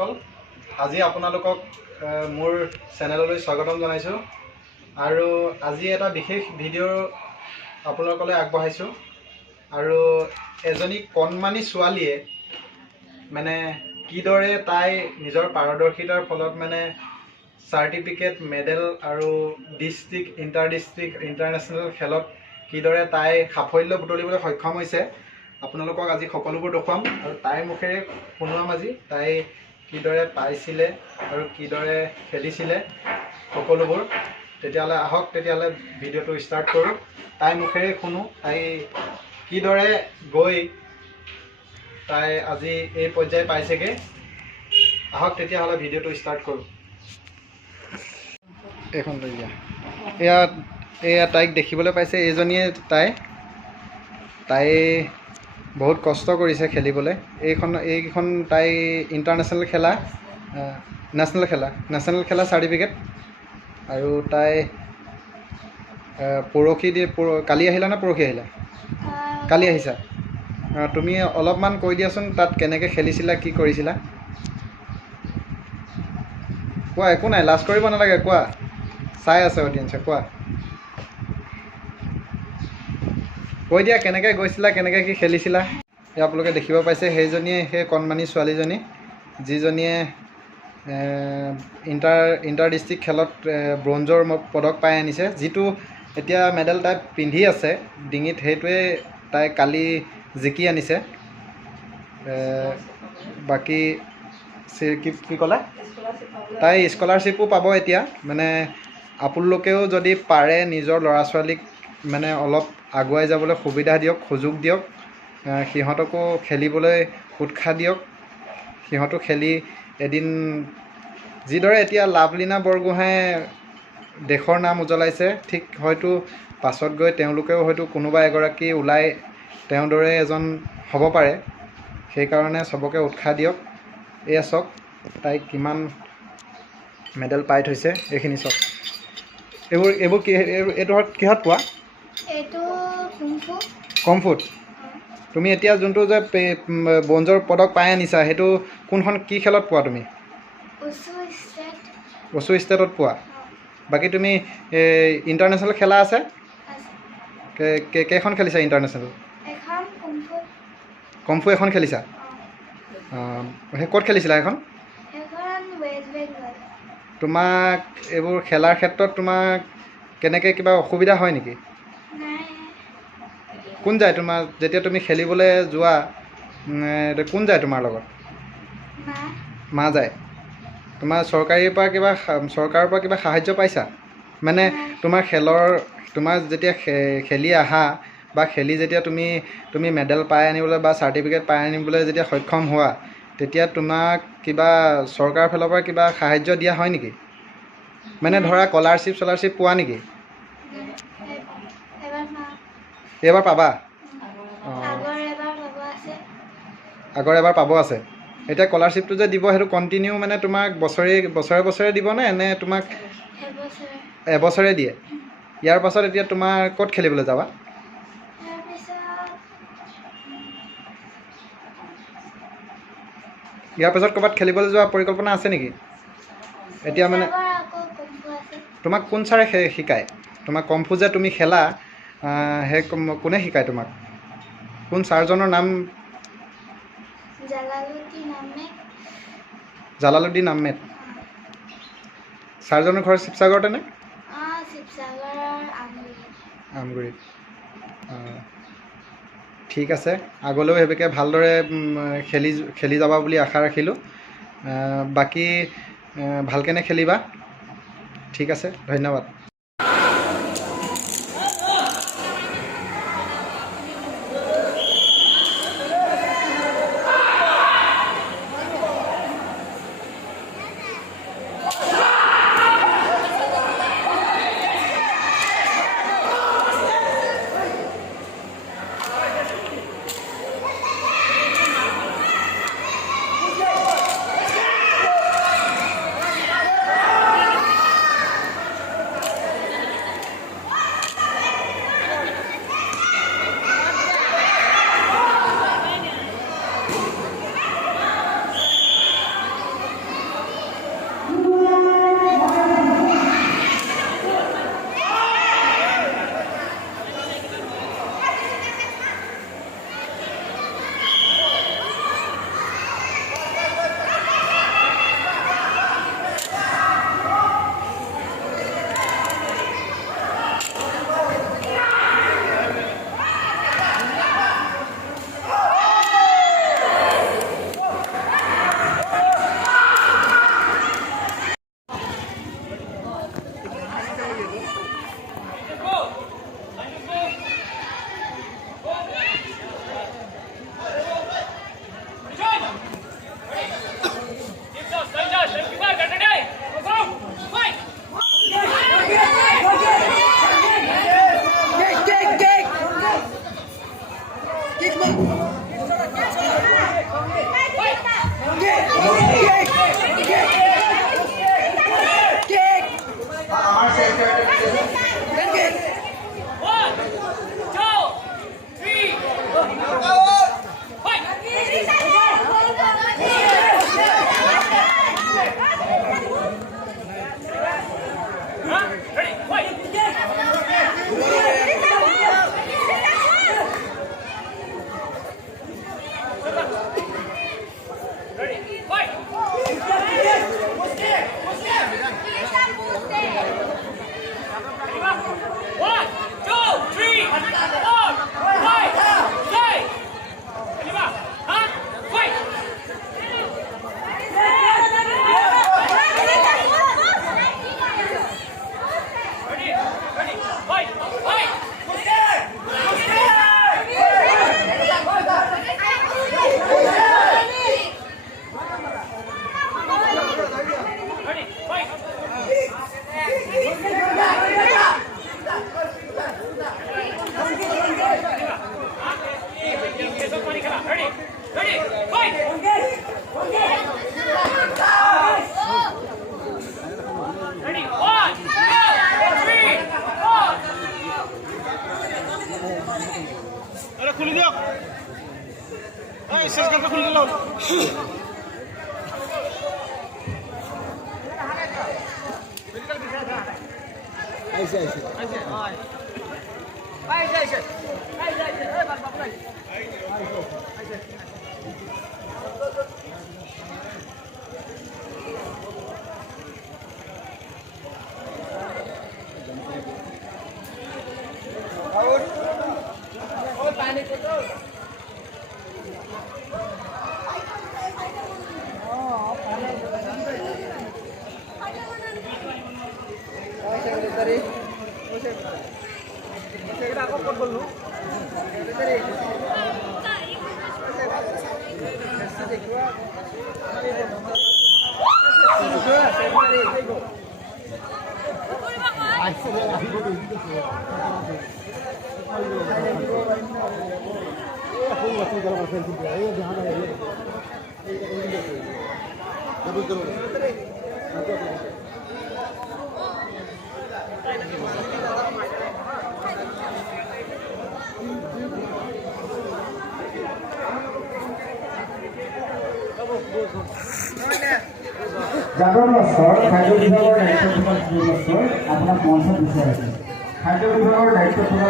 বন্ধুসকল, আজি আপোনালোকক মোৰ চেনেললৈ স্বাগতম জনাইছোঁ আৰু আজি এটা বিশেষ ভিডিঅ' আপোনালোকলৈ আগবঢ়াইছোঁ আৰু এজনী কণমানি ছোৱালীয়ে মানে কিদৰে তাই নিজৰ পাৰদৰ্শিতাৰ ফলত মানে চাৰ্টিফিকেট, মেডেল আৰু ডিষ্ট্ৰিক্ট, ইণ্টাৰনেশ্যনেল খেলত কিদৰে তাই সাফল্য বুটলিবলৈ সক্ষম হৈছে আপোনালোকক আজি সকলোবোৰ দেখুৱাম আৰু তাইৰ মুখেৰে শুনোৱাম আজি তাই কিদৰে পাইছিলে আৰু কিদৰে খেলিছিলে সকলোবোৰ। তেতিয়াহ'লে আহক ভিডিঅ'টো ষ্টাৰ্ট কৰোঁ। তাইৰ মুখেৰে শুনো তাই কিদৰে গৈ তাই আজি এই পৰ্যায় পাইছেগৈ। আহক তেতিয়াহ'লে ভিডিঅ'টো ষ্টাৰ্ট কৰোঁ। এইখন লৈ দিয়া। এয়া তাইক দেখিবলৈ পাইছে, এইজনীয়ে তাই বহুত কষ্ট কৰিছে খেলিবলৈ। এইখন তাই ইণ্টাৰনেশ্যনেল খেলা, নেশ্যনেল খেলা চাৰ্টিফিকেট আৰু তাই কালি আহিলা নে পৰহি আহিলা? কালি আহিছা। তুমি অলপমান কৈ দিয়াচোন, তাত কেনেকৈ খেলিছিলা, কি কৰিছিলা? কোৱা, একো নাই, লাজ কৰিব নালাগে, কোৱা। চাই আছে অডিয়েঞ্চে, কোৱা, কৈ দিয়া কেনেকৈ গৈছিলা, কেনেকৈ কি খেলিছিলা। আপোনালোকে দেখিব পাইছে সেইজনীয়ে সেই কণমানি ছোৱালীজনী যিজনীয়ে ইণ্টাৰ ডিষ্ট্ৰিক্ট খেলত ব্ৰঞ্জৰ পদক পাই আনিছে। যিটো এতিয়া মেডেল তাই পিন্ধি আছে ডিঙিত, সেইটোৱে তাই কালি জিকি আনিছে। বাকী কি ক'লা? তাই স্কলাৰশ্বিপো পাব এতিয়া। মানে আপোনালোকেও যদি পাৰে নিজৰ ল'ৰা ছোৱালীক মানে অলপ আগুৱাই যাবলৈ সুবিধা দিয়ক, সুযোগ দিয়ক, সিহঁতকো খেলিবলৈ উৎসাহ দিয়ক। সিহঁতো খেলি এদিন যিদৰে এতিয়া লাভলীনা বৰগোহাঁয়ে দেশৰ নাম উজ্বলাইছে, ঠিক হয়তো পাছত গৈ তেওঁলোকেও হয়তো কোনোবা এগৰাকী ওলাই তেওঁৰ দৰে এজন হ'ব পাৰে। সেইকাৰণে চবকে উৎসাহ দিয়ক। এয়া চাওক তাই কিমান মেডেল পাই থৈছে, এইখিনি চাওক। এইবোৰ কিহত পোৱা? কমফুট। তুমি এতিয়া যোনটো যে ব্ৰঞ্জৰ পদক পাই আনিছা, সেইটো কোনখন কি খেলত পোৱা তুমি? ওচু ষ্টেটত পোৱা। বাকী তুমি ইণ্টাৰনেশ্যনেল খেলা আছে? কেইখন খেলিছা ইণ্টাৰনেশ্যনেল? কমফু এখন খেলিছা? সেই ক'ত খেলিছিলা সেইখন? তোমাক এইবোৰ খেলাৰ ক্ষেত্ৰত তোমাক কেনেকৈ কিবা অসুবিধা হয় নেকি? কোন যায় তোমাৰ যেতিয়া তুমি খেলিবলৈ যোৱা? কোন যায় তোমাৰ লগত? মা যায়। তোমাৰ চৰকাৰৰ পৰা কিবা সাহাৰ্য পাইছা? মানে তোমাৰ যেতিয়া খেলি আহা বা খেলি যেতিয়া তুমি মেডেল পাই আনিবলৈ বা চাৰ্টিফিকেট পাই আনিবলৈ যেতিয়া সক্ষম হোৱা, তেতিয়া তোমাক কিবা চৰকাৰৰ ফালৰ পৰা কিবা সাহাৰ্য দিয়া হয় নেকি? মানে ধৰা স্কলাৰশ্বিপ পোৱা নেকি? এইবাৰ পাবা? আগৰ এবাৰ পাব আছে। এতিয়া স্কলাৰশ্বিপটো যে দিব, সেইটো কণ্টিনিউ মানে তোমাক বছৰে দিবনে নে তোমাক এবছৰে দিয়ে? ইয়াৰ পাছত এতিয়া তোমাৰ ক'ত খেলিবলৈ যাবা? ইয়াৰ পাছত ক'ৰবাত খেলিবলৈ যোৱা পৰিকল্পনা আছে নেকি? এতিয়া মানে তোমাক কোন ছাৰে শিকায়? তোমাক কমফু যে তুমি খেলা, সেই কোনে শিকায় তোমাক? কোন ছাৰজনৰ নাম? জালালুদ্দিন আহমেদ। ছাৰজনৰ ঘৰ শিৱসাগৰতে নে? আমগুৰিত। ঠিক আছে, আগলৈও সেইভাগে ভালদৰে খেলি যাবা বুলি আশা ৰাখিলোঁ। বাকী ভালকেনে খেলিবা। ঠিক আছে, ধন্যবাদ। জাগৰণ বছৰ খাদ্য বিভাগৰ দায়িত্ব থকা আপোনাক মঞ্চত বিচাৰিছে। খাদ্য বিভাগৰ দায়িত্ব থকা